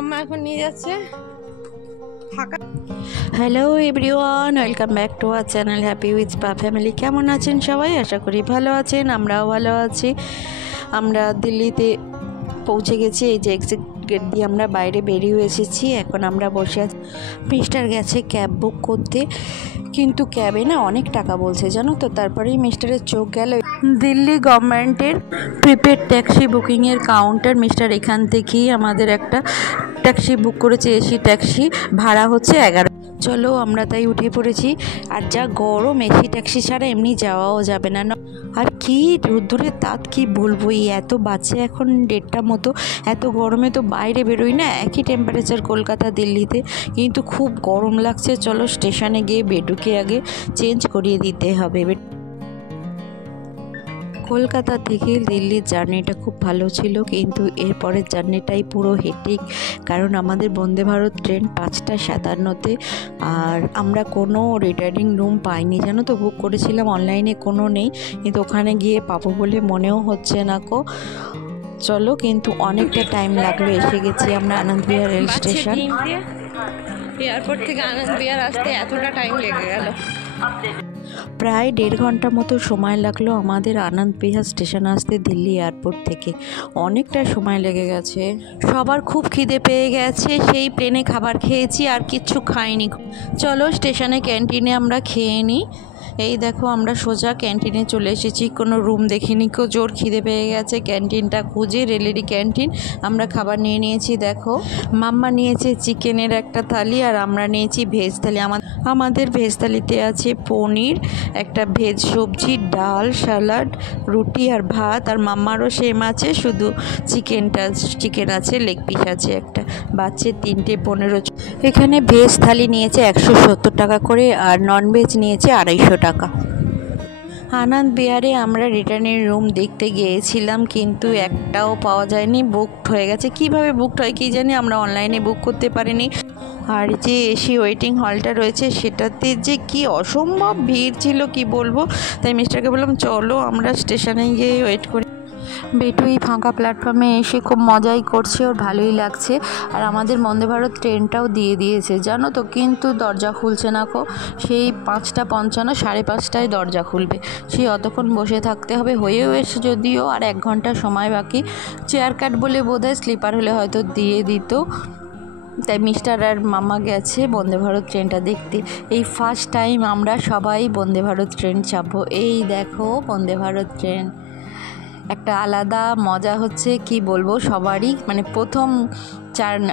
মাম্মা এখন নিয়ে যাচ্ছে ফাঁকা। Hello everyone, welcome back to our channel happy with পা ফ্যামিলি। কেমন আছেন সবাই? আশা করি ভালো আছেন, আমরাও ভালো আছি। আমরা দিল্লিতে পৌঁছে গেছি। এই যে এক্সিট গেট দিয়ে আমরা বাইরে বেরিয়ে এসেছি। এখন আমরা বসে আছি। মিস্টার গেছে ক্যাব বুক করতে, কিন্তু ক্যাবে না অনেক টাকা বলছে জানো তো। তারপরেই মিস্টারের চোখ গেল দিল্লি গভর্নমেন্টের প্রিপেড ট্যাক্সি বুকিংয়ের কাউন্টার। মিস্টার এখান থেকেই আমাদের একটা ট্যাক্সি বুক করেছে, এসি ট্যাক্সি, ভাড়া হচ্ছে 11। চলো আমরা তাই উঠে পড়েছি। আর যা গরম, এসি ট্যাক্সি ছাড়া এমনি যাওয়াও যাবে না। আর কি রোদ্দুরের তাত কি বলবো, এই এত বাজে এখন 1:30 মতো, এত গরমে তো বাইরে বেরোই না। একই টেম্পারেচার কলকাতা দিল্লিতে, কিন্তু খুব গরম লাগছে। চলো স্টেশনে গিয়ে বেডুকে আগে চেঞ্জ করিয়ে দিতে হবে। কলকাতা থেকে দিল্লির জার্নিটা খুব ভালো ছিল, কিন্তু এরপরের জার্নিটাই পুরো হেটিক। কারণ আমাদের বন্দে ভারত ট্রেন 5:57-তে, আর আমরা কোনো রিটার্নিং রুম পাইনি জানো তো। বুক করেছিলাম অনলাইনে, কোনো নেই, কিন্তু ওখানে গিয়ে পাবো বলে মনেও হচ্ছে না কো। চলো, কিন্তু অনেকটা টাইম লাগলো। এসে গেছি আমরা আনন্দ বিহার রেল স্টেশন। এয়ারপোর্ট থেকে আনন্দ বিহার আসতে এতটা টাইম লেগে গেল। প্রায় 1.5 ঘন্টা মতো সময় লাগলো আমাদের আনন্দ বিহার স্টেশন আসতে দিল্লি এয়ারপোর্ট থেকে। অনেকটা সময় লেগে গেছে। সবার খুব খিদে পেয়ে গেছে, সেই প্লেনে খাবার খেয়েছি, আর কিচ্ছু খাইনি। চলো স্টেশনে ক্যান্টিনে আমরা খেয়ে নিই। এই দেখো আমরা সোজা ক্যান্টিনে চলে এসেছি, কোনো রুম দেখিনি কো। জোর খিদে পেয়ে গেছে, ক্যান্টিনটা খুঁজে, রেলেরই ক্যান্টিন। আমরা খাবার নিয়ে নিয়েছি। দেখো মাম্মা নিয়েছে চিকেনের একটা থালি, আর আমরা নিয়েছি ভেজ থালি। আমাদের ভেজ থালিতে আছে পনির, একটা ভেজ সবজি, ডাল, স্যালাড, রুটি আর ভাত। আর মাম্মারও সেম আছে, শুধু চিকেন আছে, লেগ পিস আছে একটা। বাচ্চে 3টে 15। এখানে ভেজ থালি নিয়েছে 170 টাকা করে, আর নন ভেজ নিয়েছে 250 টাকা। আনন্দ বিহারে আমরা রিটার্নের রুম দেখতে গিয়েছিলাম, কিন্তু একটাও পাওয়া যায়নি, বুকড হয়ে গেছে। কিভাবে বুকড হয় কি জানি, আমরা অনলাইনে বুক করতে পারিনি। আর যে এসি ওয়েটিং হলটা রয়েছে সেটাতে যে কি অসম্ভব ভিড় ছিল, কি বলবো। তাই মিস্টারকে বললাম চলো আমরা স্টেশনে গিয়ে ওয়েট করি। বেটু এই ফাঁকা প্ল্যাটফর্মে এসে খুব মজাই করছে, ওর ভালোই লাগছে। আর আমাদের বন্দে ভারত ট্রেনটাও দিয়ে দিয়েছে জানো তো, কিন্তু দরজা খুলছে না কো। সেই 5:55, 5:30টায় দরজা খুলবে। সেই অতক্ষণ বসে থাকতে হবে। হয়েও এসে যদিও, আর 1 ঘন্টা সময় বাকি। চেয়ার কাট বলে বোধহয়, স্লিপার হলে হয়তো দিয়ে দিত। তাই মিস্টার আর মামা গেছে বন্দে ভারত ট্রেনটা দেখতে। এই ফার্স্ট টাইম আমরা সবাই বন্দে ভারত ট্রেন চাপবো। এই দেখো বন্দে ভারত ট্রেন, একটা আলাদা মজা হচ্ছে, কি বলবো সবারই। মানে প্রথম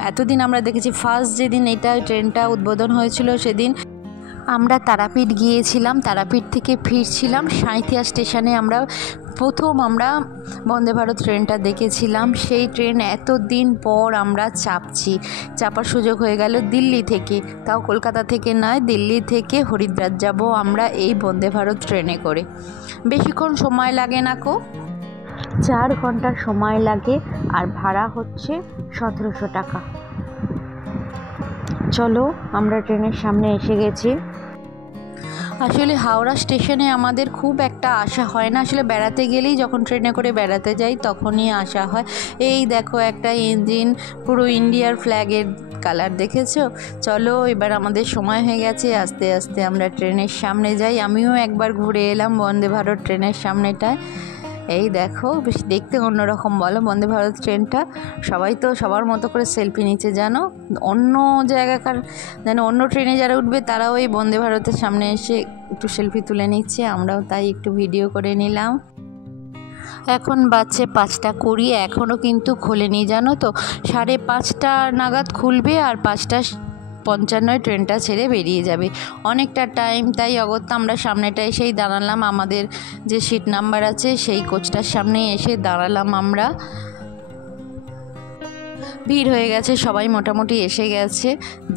এতদিন আমরা দেখেছি, ফার্স্ট যেদিন এটা ট্রেনটা উদ্বোধন হয়েছিল সেদিন আমরা তারাপীঠ গিয়েছিলাম। তারাপীঠ থেকে ফিরছিলাম, সাঁইথিয়া স্টেশনে আমরা বন্দে ভারত ট্রেনটা দেখেছিলাম। সেই ট্রেন এতদিন পর আমরা চাপার সুযোগ হয়ে গেল দিল্লি থেকে। তাও কলকাতা থেকে নয়, দিল্লি থেকে হরিদ্বার যাব আমরা এই বন্দে ভারত ট্রেনে করে। বেশিক্ষণ সময় লাগে না কো, 4 ঘন্টা সময় লাগে, আর ভাড়া হচ্ছে 1700 টাকা। চলো আমরা ট্রেনের সামনে এসে গেছি। আসলে হাওড়া স্টেশনে আমাদের খুব একটা আসা হয় না। আসলে বেড়াতে গেলেই, যখন ট্রেনে করে বেড়াতে যাই তখনই আসা হয়। এই দেখো একটা ইঞ্জিন, পুরো ইন্ডিয়ার ফ্ল্যাগের কালার, দেখেছো? চলো এবার আমাদের সময় হয়ে গেছে, আস্তে আস্তে আমরা ট্রেনের সামনে যাই। আমিও একবার ঘুরে এলাম বন্দে ভারত ট্রেনের সামনেটায়। এই দেখো, বেশ দেখতে অন্যরকম বলো বন্দে ভারত ট্রেনটা। সবাই তো সবার মতো করে সেলফি নিচ্ছে জানো। অন্য জায়গাকার অন্য ট্রেনে যারা উঠবে তারাও এই বন্দে ভারতের সামনে এসে একটু সেলফি তুলে নিচ্ছে, আমরাও তাই একটু ভিডিও করে নিলাম। এখন বাজছে 5:20, এখনও কিন্তু খোলেনি জানো তো। 5:30 নাগাদ খুলবে, আর 5:55 ট্রেনটা ছেড়ে বেরিয়ে যাবে। অনেকটা টাইম, তাই অগত্যা আমরা সামনেটায় এসেই দাঁড়ালাম। আমাদের যে সিট নাম্বার আছে সেই কোচটার সামনে এসে দাঁড়ালাম আমরা। ভিড় হয়ে গেছে, সবাই মোটামুটি এসে গেছে।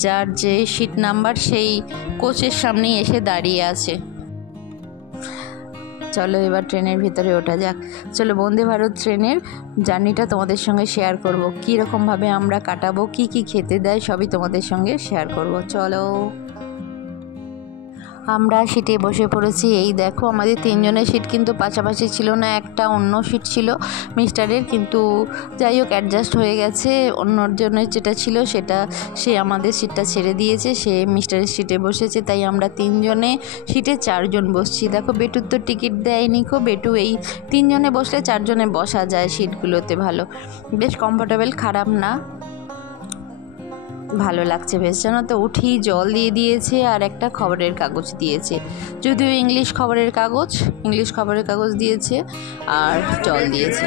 যার যে সিট নাম্বার সেই কোচের সামনেই এসে দাঁড়িয়ে আছে। চলো এবার ট্রেনের ভিতরে ওঠা যাক। চলো বন্দে ভারত ট্রেনের জার্নিটা তোমাদের সঙ্গে শেয়ার করব, কীরকমভাবে আমরা কাটাবো, কি কি খেতে দেয় সবই তোমাদের সঙ্গে শেয়ার করব। চলো আমরা সিটে বসে পড়েছি। এই দেখো আমাদের তিনজনের সিট কিন্তু পাশাপাশি ছিল না, একটা অন্য সিট ছিল মিস্টারের, কিন্তু যাই হোক অ্যাডজাস্ট হয়ে গেছে। অন্যজনের যেটা ছিল সেটা সে আমাদের সিটটা ছেড়ে দিয়েছে, সে মিস্টারের সিটে বসেছে, তাই আমরা তিনজনে সিটে চারজন বসছি। দেখো বেটুর তো টিকিট দেয়নি কো, বেটু এই তিনজনে বসলে চারজনে বসা যায় সিটগুলোতে, ভালো বেশ কমফোর্টেবল, খারাপ না, ভালো লাগছে বেশ। জানো তো উঠি জল দিয়ে দিয়েছে আর একটা খবরের কাগজ দিয়েছে, যদিও ইংলিশ খবরের কাগজ দিয়েছে আর জল দিয়েছে।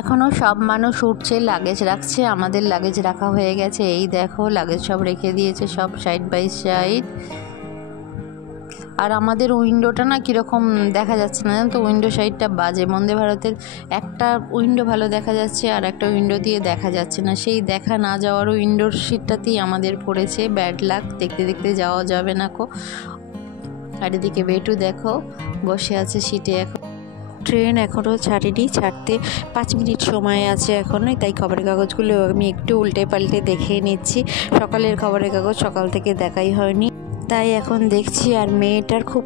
এখনও সব মানুষ উঠছে, লাগেজ রাখছে, আমাদের লাগেজ রাখা হয়ে গেছে। এই দেখো লাগেজ সব রেখে দিয়েছে, সব সাইড বাই সাইড। আর আমাদের উইন্ডোটা না কীরকম দেখা যাচ্ছে না, জানো তো উইন্ডো সাইডটা বাজে। বন্দে ভারতের একটা উইন্ডো ভালো দেখা যাচ্ছে আর একটা উইন্ডো দিয়ে দেখা যাচ্ছে না, সেই দেখা না যাওয়ার উইন্ডোর সিটটাতেই আমাদের পড়েছে, ব্যাড লাক, দেখতে দেখতে যাওয়া যাবে না কো। আর এদিকে বেটু দেখো বসে আছে সিটে। এখন ট্রেন এখনও ছাড়েনি, ছাড়তে 5 মিনিট সময় আছে এখনই, তাই খবরের কাগজগুলো আমি একটু উল্টে পাল্টে দেখে নিচ্ছি। সকালের খবরের কাগজ সকাল থেকে দেখাই হয়নি, তাই এখন দেখছি। আর মেয়েটার খুব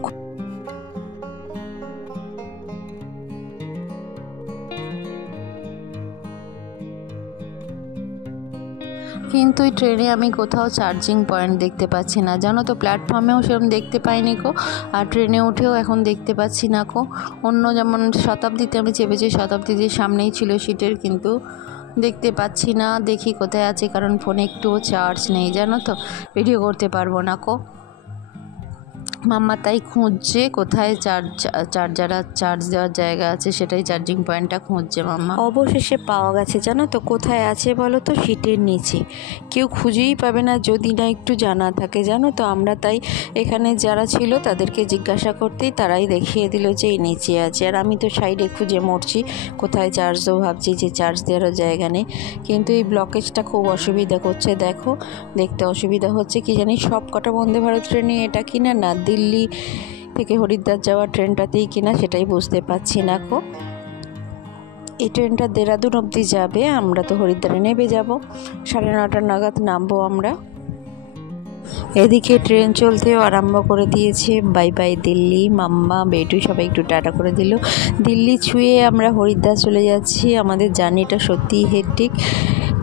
কিন্তু এই ট্রেনে আমি কোথাও চার্জিং পয়েন্ট দেখতে পাচ্ছি না, জানো তো প্ল্যাটফর্মেও সেরকম দেখতে পাইনি কো, আর ট্রেনে উঠেও এখন দেখতে পাচ্ছি না কো। অন্য যেমন শতাব্দীতে আমি চেপেছি, শতাব্দীর সামনেই ছিল সিটের, কিন্তু দেখতে পাচ্ছি না, দেখি কোথায় আছে, কারণ ফোনে একটুও চার্জ নেই, জানো তো ভিডিও করতে পারবো না কো। মাম্মা তাই খুঁজছে কোথায় চার্জ দেওয়ার জায়গা আছে, সেটাই চার্জিং পয়েন্টটা খুঁজছে মাম্মা। অবশেষে পাওয়া গেছে, জানো তো কোথায় আছে বলো তো, সিটের নিচে। কেউ খুঁজেই পাবে না যদি না একটু জানা থাকে, জানো তো। আমরা তাই এখানে যারা ছিল তাদেরকে জিজ্ঞাসা করতেই তারাই দেখিয়ে দিল যে এই নিচে আছে। আর আমি তো সাইডে খুঁজে মরছি কোথায় চার্জ দেবো, ভাবছি যে চার্জ দেওয়ারও জায়গা নেই। কিন্তু এই ব্লকেজটা খুব অসুবিধা করছে, দেখো দেখতে অসুবিধা হচ্ছে। কি জানি সব কটা বন্দে ভারত ট্রেনে এটা কিনা না দিল্লি থেকে হরিদ্বার যাওয়ার ট্রেনটাতেই কিনা সেটাই বুঝতে পারছি না কো। এই ট্রেনটা দেরাদুন অবধি যাবে, আমরা তো হরিদ্বারে নেমে যাব, 9:30 নাগাদ নামবো আমরা। এদিকে ট্রেন চলতেও আরম্ভ করে দিয়েছে। বাই বাই দিল্লি, মাম্মা বেটু সবাই একটু টাটা করে দিল। দিল্লি ছুঁয়ে আমরা হরিদ্বার চলে যাচ্ছি। আমাদের জার্নিটা সত্যিই হেক্টিক।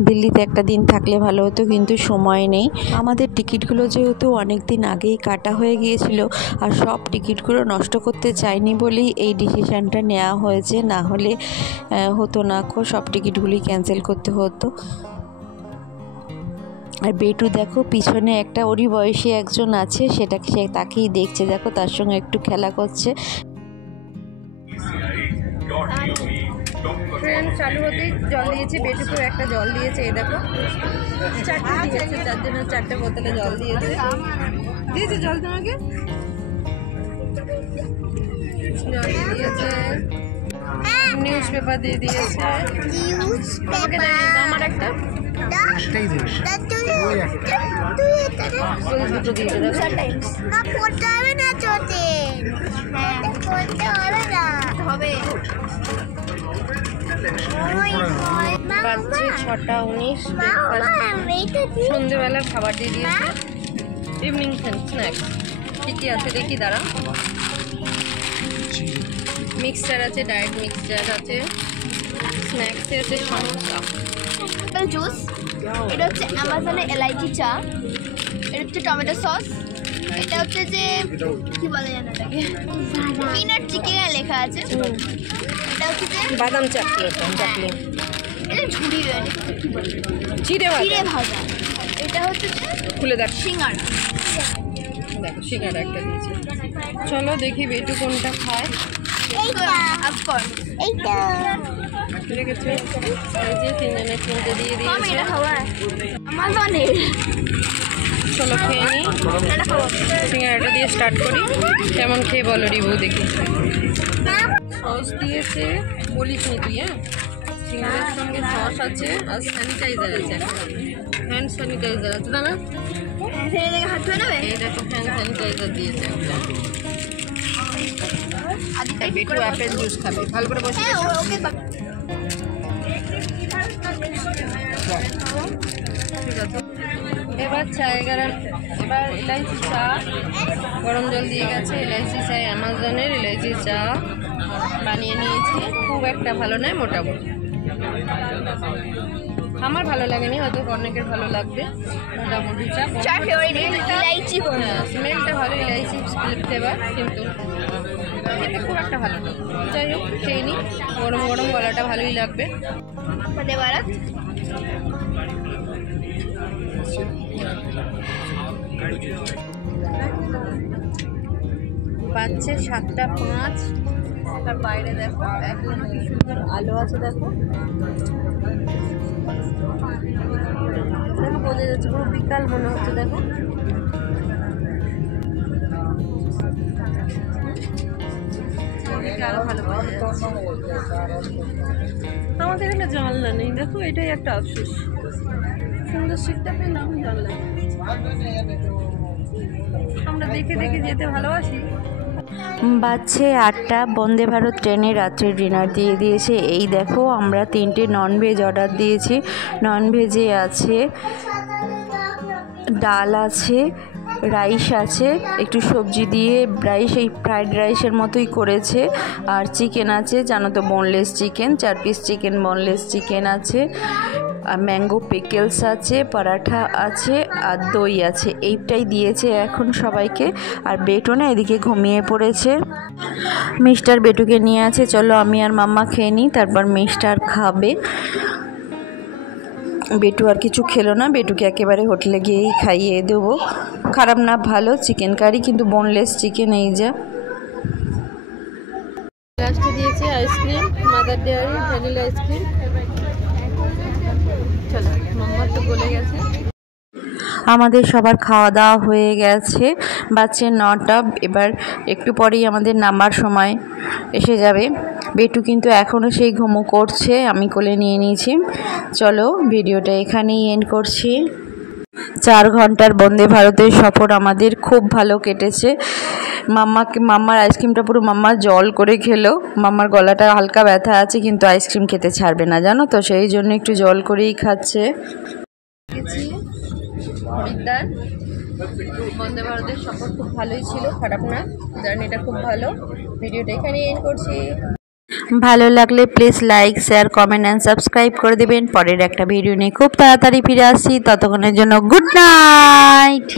দিল্লিতে একটা দিন থাকলে ভালো হতো, কিন্তু সময় নেই। আমাদের টিকিটগুলো যেহেতু অনেক দিন আগেই কাটা হয়ে গিয়েছিল, আর সব টিকিটগুলো নষ্ট করতে চাইনি বলেই এই ডিসিশানটা নেওয়া হয়েছে, না হলে হতো না, সব টিকিটগুলি ক্যান্সেল করতে হতো। আর বেটু দেখো পিছনে একটা ওরই বয়সী একজন আছে, সে তাকেই দেখছে, দেখো তার সঙ্গে একটু খেলা করছে। ট্রেন চালু হতেই জল দিয়েছে, বেটুকেও একটা জল দিয়েছে, এই দেখো 4টে দিয়েছে, 4 জনের 4টে বোতলে জল দিয়েছে। জল তোমাকে জল দিয়েছে, নিউজ পেপার দিয়ে দিয়েছে, আমাকে আমার একটা দুটো দিয়েছে। বাজছে 6:19, সন্ধ্যেবেলার খাবার দিয়ে দিয়েছে, ইভিনিং স্ন্যাক্স কী কী আছে দেখি দাঁড়া। মিক্সচার আছে, ডায়েট মিক্সচার আছে, স্ন্যাক্সে আছে সমোসা, জুস, এটা হচ্ছে অ্যামাজনের এলাইচি চা, এটা হচ্ছে টমেটো সস, এটা হচ্ছে যে কি বলে জানো এটাকে, পিনাট চিকেন লেখা আছে, এটা হচ্ছে যে বাদাম চাটনি, এটা ঝুড়ি, কি বলে জিরে ভাজা, এটা হচ্ছে যে খুলে দেখ, সিঙ্গাড়া, দেখো সিঙ্গাড়া একটা দিয়েছে। চলো দেখি বেটু কোনটা খায়। রেখেছে এই যে 3 জনের 3টে দিয়ে দিয়েছে। চলো খেয়ে নিই, সিঙ্গাড়াটা দিয়ে স্টার্ট করি, কেমন খেয়ে বলো রিভিউ দেখি। সস দিয়েছে, বলিস নি তুই? হ্যাঁ, সিঙ্গাড়ার সঙ্গে সস আছে আর স্যানিটাইজার আছে, হ্যান্ড স্যানিটাইজার আছে, না হাত ধুয়ে নেবে, এই দেখো হ্যান্ড স্যানিটাইজার দিয়েছে। বেটু অ্যাপেল জুস খাবে, ভালো করে বসে। আচ্ছা এবার ইলাইচি চা গরম জল দিয়ে গেছে। ইলাইচি চা অ্যামাজনের ইলাইচি চা বানিয়ে নিয়েছি, খুব একটা ভালো নয়, মোটামুটি। আমার ভালো লাগেনি, হয়তো অনেকের ভালো লাগবে। মোটামুটি চা ইলাইচি স্মেলটা ভালো, ইলাইচি ফ্লেভার, কিন্তু খেতে খুব একটা ভালো না। যাই হোক, খেয়ে নিই, গরম গরম গলাটা ভালোই লাগবে। বাজছে 7:05। তার বাইরে দেখো এখন কি সুন্দর আলো আছে, দেখো দেখো বোঝা যাচ্ছে, পুরো বিকাল মনে হচ্ছে। দেখো আরো ভালো বোঝা যাচ্ছে। আমাদের এখানে জানলা নেই, দেখো এটাই একটা আফসোস। সুন্দর শীতটা পেলাম, জানলা আমরা দেখে দেখে যেতে ভালোবাসি। বাজছে 8টা। বন্দে ভারত ট্রেনে রাত্রে ডিনার দিয়ে দিয়েছে। এই দেখো আমরা 3টে ননভেজ অর্ডার দিয়েছি। ননভেজে আছে ডাল আছে, রাইস আছে, একটু সবজি দিয়ে রাইস, এই ফ্রাইড রাইসের মতোই করেছে। আর চিকেন আছে, জানো তো boneless chicken, 4 piece chicken boneless chicken আছে, আর ম্যাঙ্গো পিকেলস আছে, পরাঠা আছে, আর দই আছে। এইটাই দিয়েছে এখন সবাইকে। আর বেটু না এদিকে ঘুমিয়ে পড়েছে। মিস্টার বেটুকে নিয়ে আছে। চলো আমি আর মাম্মা খেয়ে নিই, তারপর মিস্টার খাবে। বেটু আর কিছু খেলো না, বেটুকে একেবারে হোটেলে গিয়েই খাইয়ে দেবো। খারাপ না, ভালো চিকেন কারি, কিন্তু বোনলেস চিকেন। এই যা লাস্টে দিয়েছে ice cream, mother dairy vanilla ice cream. চলো, মাম্মার তো গলে গেছে। আমাদের সবার খাওয়া দাওয়া হয়ে গেছে। বাজছে 9টা। এবার একটু পরেই আমাদের নামার সময় এসে যাবে। বেটু কিন্তু এখনও সেই ঘুমো করছে, আমি কোলে নিয়ে নিয়েছি। চলো ভিডিওটা এখানেই এন্ড করছি। 4 ঘন্টার বন্দে ভারতের সফর আমাদের খুব ভালো কেটেছে। মাম্মার আইসক্রিমটা পুরো মাম্মা জল করে খেলো। মাম্মার গলাটা হালকা ব্যথা আছে, কিন্তু আইসক্রিম খেতে ছাড়বে না, জানো তো, সেই জন্য একটু জল করেই খাচ্ছে। হরিদ্বার বন্দে ভারতের সফর খুব ভালোই ছিল, খারাপ না, জার্নিটা খুব ভালো। ভিডিওটা এখানেই এন্ড করছি। ভালো লাগলে please like, share, comment and subscribe করে দেবেন। পরের একটা ভিডিও নিয়ে খুব তাড়াতাড়ি ফিরে আসছি। ততক্ষণের জন্য গুড নাইট।